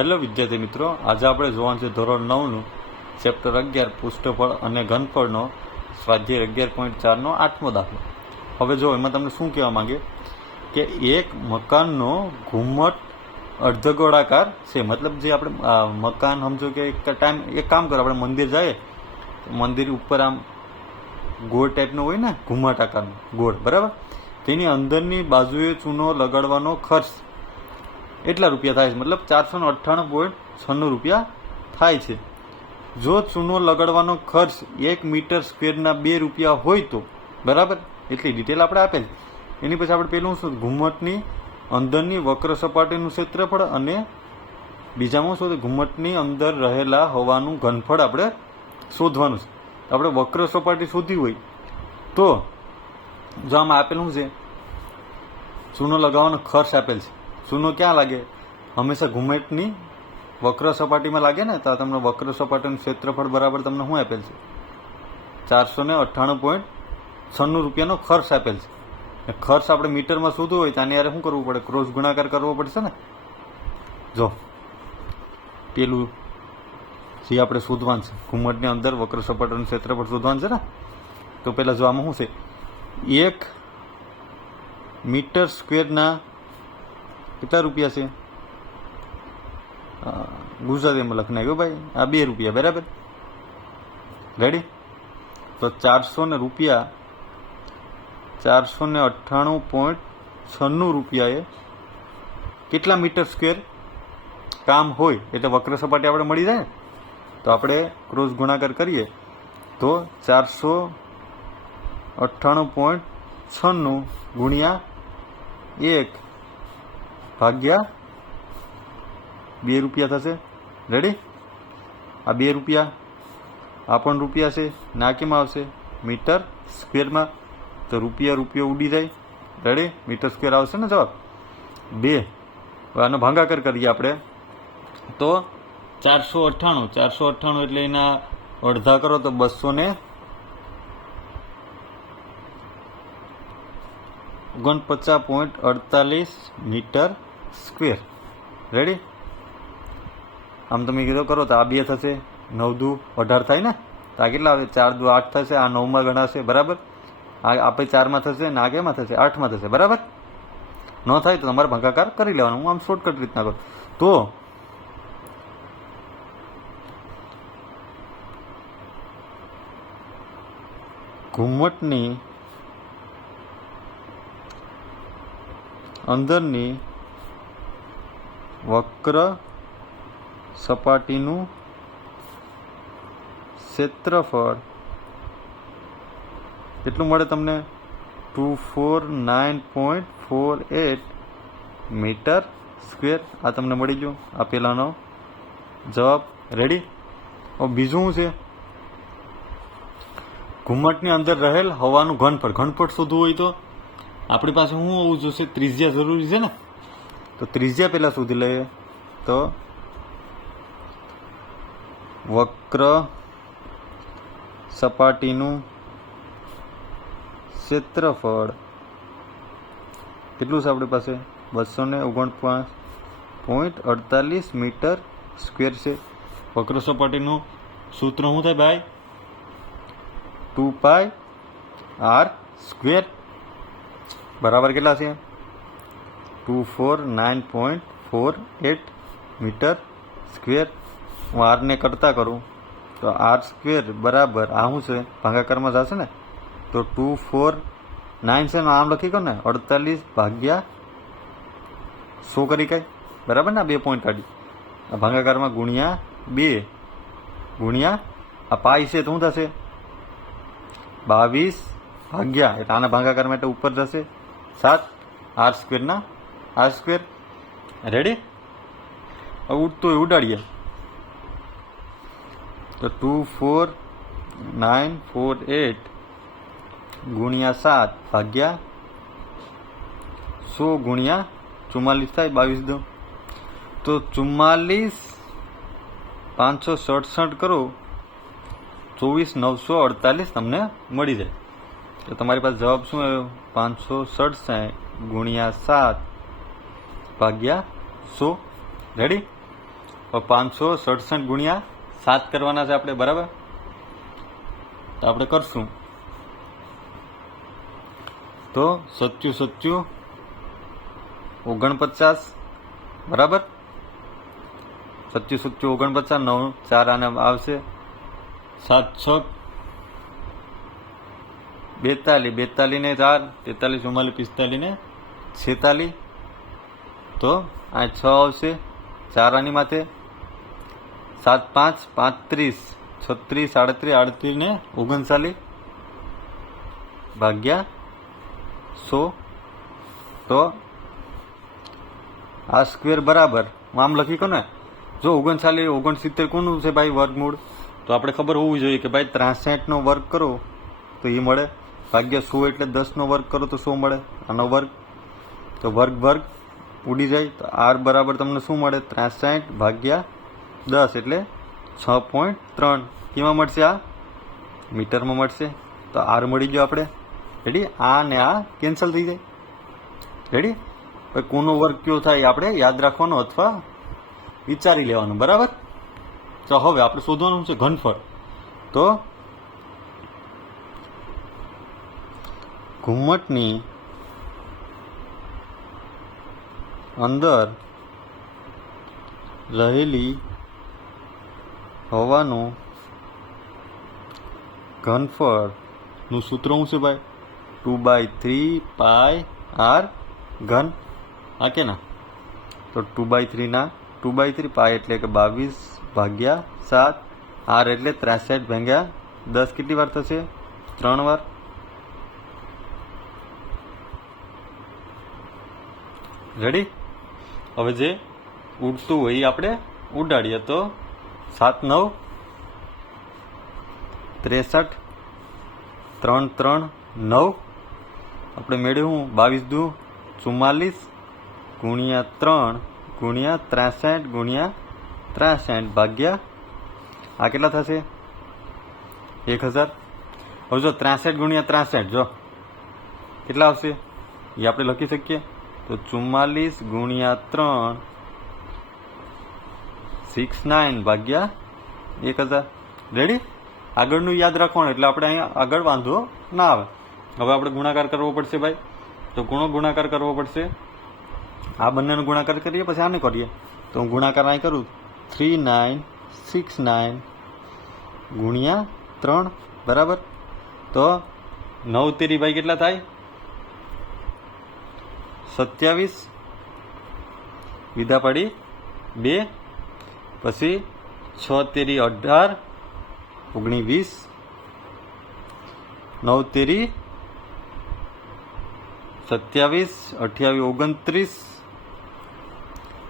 Hello વિદ્યાર્થી મિત્રો, આજે આપણે જોવાનું છે ધોરણ 9નું ચેપ્ટર 11 પૃષ્ઠફળ અને ઘનફળનો સ્વાધ્યાય 11.4નો 8મો દાખલો. હવે જો એમાં તમને શું કહેવા માંગે કે એક મકાનનો ઘુમ્મટ અર્ધગોળાકાર છે. મતલબ જે આપણે મકાન સમજો કે એક કામ કરો, આપણે મંદિર જાય તો મંદિર ઉપર આમ ગોળ ટાઈપનો હોય ને, ઘુમ્મટ આકારનો ગોળ, બરાબર. તેની અંદરની બાજુએ ચૂનો લગાડવાનો ખર્ચ એટલા રૂપિયા થાય છે, મતલબ 498.96 રૂપિયા થાય છે. જો ચૂનો લગાડવાનો ખર્ચ 1 મીટર સ્ક્વેરના 2 રૂપિયા હોય તો, બરાબર, એટલી ડિટેલ આપણે આપેલ. એની પછી આપણે પેલું શું, ઘુમ્મટની અંદરની વક્ર સપાટીનું ક્ષેત્રફળ અને બીજામાં શું, ઘુમ્મટની અંદર રહેલા હવાનું ઘનફળ આપણે શોધવાનું છે. આપણે વક્ર સપાટી શોધી હોય તો જો આમાં આપેલું છે ચૂનો લગાવવાનો ખર્ચ આપેલ છે. ચૂનો ક્યાં લાગે? હંમેશા ઘુમ્મટની વક્ર સપાટીમાં લાગે ને. તો તમને વક્ર સપાટીનું ક્ષેત્રફળ બરાબર તમને શું આપેલ છે? 498.96 રૂપિયાનો ખર્ચ આપેલ છે. ખર્ચ આપણે મીટરમાં શોધવું હોય તો આની યારે શું કરવું પડે? ક્રોસ ગુણાકાર કરવો પડશે ને. જો પેલું જે આપણે શોધવાનું છે, ઘુમ્મટની અંદર વક્ર સપાટીનું ક્ષેત્રફળ શોધવાનું છે ને, તો પહેલાં જો આમાં શું છે, 1 મીટર સ્ક્વેરના કેટલા રૂપિયા છે? ગુજરાતીમાં લખી નાખ્યો ભાઈ, આ 2 રૂપિયા, બરાબર. રેડી? તો 498.96 રૂપિયાએ કેટલા મીટર સ્ક્વેર કામ હોય, એટલે વક્ર સપાટી આપણે મળી જાય ને. તો આપણે ક્રોસ ગુણાકાર કરીએ તો 498.96 ગુણ્યા 1 ભાગ્યા 2 રૂપિયા થશે. રેડી? આ 2 રૂપિયા, આ પણ રૂપિયા છે, ના કેમાં આવશે? મીટર સ્ક્વેરમાં. તો રૂપિયો ઉડી જાય. રેડી? મીટર સ્ક્વેર આવશે ને જવાબ 2. આનો ભાગાકાર કરીએ આપણે તો 498 એટલે એના અડધા કરો તો 249.48 મીટર સ્ક્વેર. રેડી? આમ તમે કીધો કરો તો આ 2 થશે, 9 દુ 18 થાય ને. તો આ કેટલા આવે? 4 દુ 8 થશે. આ 9માં ગણાશે, બરાબર. આ આપણે 4માં થશે ને આ કેમાં થશે? 8માં થશે, બરાબર. ન થાય તો તમારે ભાગાકાર કરી લેવાનો. હું આમ શોર્ટકટ રીતના કરું તો ઘુમ્મટની અંદરની વક્ર સપાટીનું ક્ષેત્રફળ કેટલું મળે તમને? 249.48 મીટર સ્ક્વેર. આ તમને મળી ગયું. આ પહેલાંનો જવાબ. રેડી? હવે બીજું શું છે? ઘુમ્મટની અંદર રહેલ હવાનું ઘનફળ શોધવું હોય તો આપણી પાસે શું હોવું જોઈશે? ત્રિજ્યા જરૂરી છે ને. તો ત્રિજ્યા પહેલાં શોધી લઈએ. તો વક્ર સપાટીનું ક્ષેત્રફળ કેટલું છે આપણી પાસે? 249.48 મીટર સ્ક્વેર છે. વક્ર સપાટીનું સૂત્ર શું થાય ભાઈ? 2πr સ્ક્વેર બરાબર કેટલા છે? 249.48 મીટર સ્ક્વેર. હું આરને કરતા કરું તો આર સ્ક્વેર બરાબર આ શું છે? ભાગાકારમાં જશે ને. તો 249 છે ને, આમ લખી કહો ને, 48 ભાગ્યા 100 કરી કાંઈ, બરાબર ને. 2 પોઈન્ટ કાઢી ભાગાકારમાં ગુણ્યા 2 ગુણ્યા આ પાઈ છે તો શું થશે? 22 ભાગ્યા, એટલે આના ભાગાકાર માટે ઉપર જશે 7 આર સ્ક્વેરના આર સ્ક્વેર. રેડી? ઉડતો ઉડાડીએ તો 24948 ગુણ્યા 7 ભાગ્યા 100 ગુણ્યા 44 થાય. 22 દો તો 44567 કરો, 24948 તમને મળી જાય. તો તમારી પાસે જવાબ શું આવ્યો? 567 ગુણ્યા 7 ભાગ્યા 100. રેડી? 567 ગુણ્યા 7 કરવાના છે આપણે, બરાબર? તો આપણે કરશું તો 7 49, બરાબર? 7 49, 9 4 આને આવશે, 7 6 42, 42 ને 4 43, 44, 45 ને 46, તો આ 6 આવશે, 4 આની માથે, 7 5 35, 36 37 38 ને 39 ભાગ્યા 100, તો આ સ્ક્વેર બરાબર આમ લખી કહો ને, જો 39 69 કોનું છે ભાઈ વર્ગમૂળ, તો આપણે ખબર હોવી જોઈએ કે ભાઈ 63 નો વર્ગ કરો તો એ મળે, ભાગ્યા 100 એટલે 10 નો વર્ગ કરો તો 100 મળે, આનો વર્ગ, તો વર્ગ વર્ગ ઉડી જાય, તો આર બરાબર તમને શું મળે? 63 ભાગ્યા 10 એટલે 6.3. કેમાં મળશે? આ મીટરમાં મળશે, તો આર મળી ગયો આપણે. રેડી? આ ને આ કેન્સલ થઈ જાય. રેડી? ભાઈ કોનો વર્ગ કયો થાય આપણે યાદ રાખવાનો અથવા વિચારી લેવાનું, બરાબર? તો હવે આપણે શોધવાનું છે ઘનફળ. તો ઘુમ્મટની અંદર રહેલી હવાનું ઘનફળનું સૂત્ર શું છે ભાઈ? 2/3πr ઘન. હા કે ના? તો 2/3 ના 2/3 પાય એટલે કે 22/7, આર એટલે 63 ભાગ્યા 10 કેટલી વાર થશે? 3 વાર. રેડી? હવે જે ઉડતું હોય એ આપણે ઉડાડીએ, તો 7 9 63 3 3 9 આપણે મેળવ્યું 22 2 44 ગુણ્યા 3 ગુણ્યા 63 ગુણ્યા 63 ભાગ્યા આ કેટલા થશે? 1000. હવે જો 63 ગુણ્યા 63 જો કેટલા આવશે એ આપણે લખી શકીએ, તો 44 ગુણ્યા 3 69 ભાગ્યા 1000. રેડી? આગળનું યાદ રાખવાનું એટલે આપણે અહીંયા આગળ વાંધો ના આવે. હવે આપણે ગુણાકાર કરવો પડશે ભાઈ, તો ગુણાકાર કરવો પડશે. આ બંનેનો ગુણાકાર કરીએ પછી આને કરીએ, તો હું ગુણાકાર અહીં કરું 3969 ગુણ્યા 3, બરાબર? તો 9 તેરી ભાઈ કેટલા થાય? 27, વિધા પડી 2, પછી 6 તેરી 18 19 9 તેરી 27 28 29 3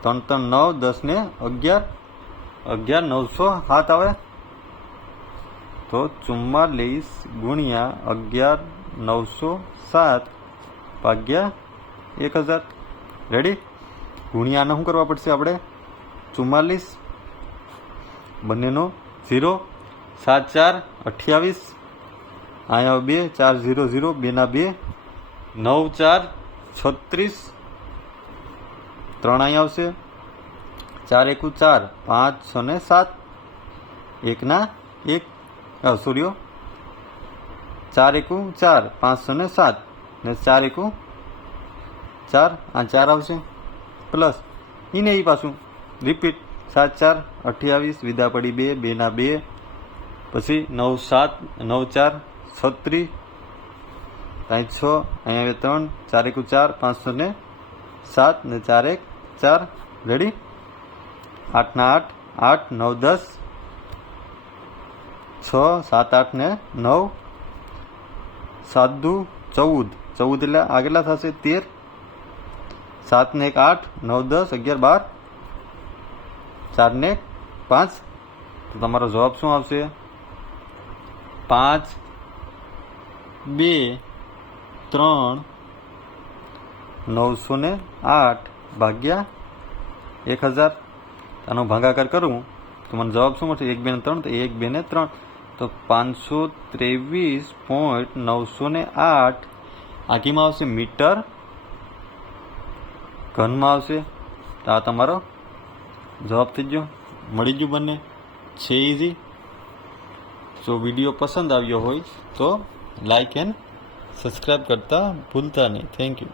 3 9 10 ને 11 11 907 આવે, તો 44 ગુણ્યા 11 907 ભાગ્યા 1000. રેડી? ગુણ્યાને શું કરવા પડશે આપણે? 44 બંનેનો 0, 7 4 28, અહીંયા 2 4 0 0 2 ના 2, 9 4 36, 3 અહીંયા આવશે, 4 1 4 5 6 ને 7, 1 ના 1 સોરી 4 1 4 5 6 ને 7 ને 4 1 4, આ 4 આવશે પ્લસ એને એ પાછું રિપીટ 7 4 28, વિધા પડી 2 2 ના 2, પછી 9 7 9 4 36, અહીં 6 અહીંયા 3 4 1 4 5 ને 7 ને 4 1 4. રેડી? 8 ના 8 8 9 10 6 7 8 ને 9, 7 2 14 14 એટલે આ કેટલા થશે? 13, 7 ને 1 8 9 10 11 12, 4 ને 5. તો તમારો જવાબ શું આવશે? 5 2 3 908 ભાગ્યા 1000. આનો ભાગાકાર કરું તો મને જવાબ શું મળશે? 1 2 ને 3, તો 1 2 ને 3, તો 523.908 આગીમાં આવશે મીટર ઘનમાં આવશે. તો આ તમારો જવાબ થઈ ગયો. મળી ગયું બંને છે ઇઝી. જો વિડીયો પસંદ આવ્યો હોય તો લાઈક એન્ડ સબસ્ક્રાઈબ કરતા ભૂલતા નહીં. Thank you.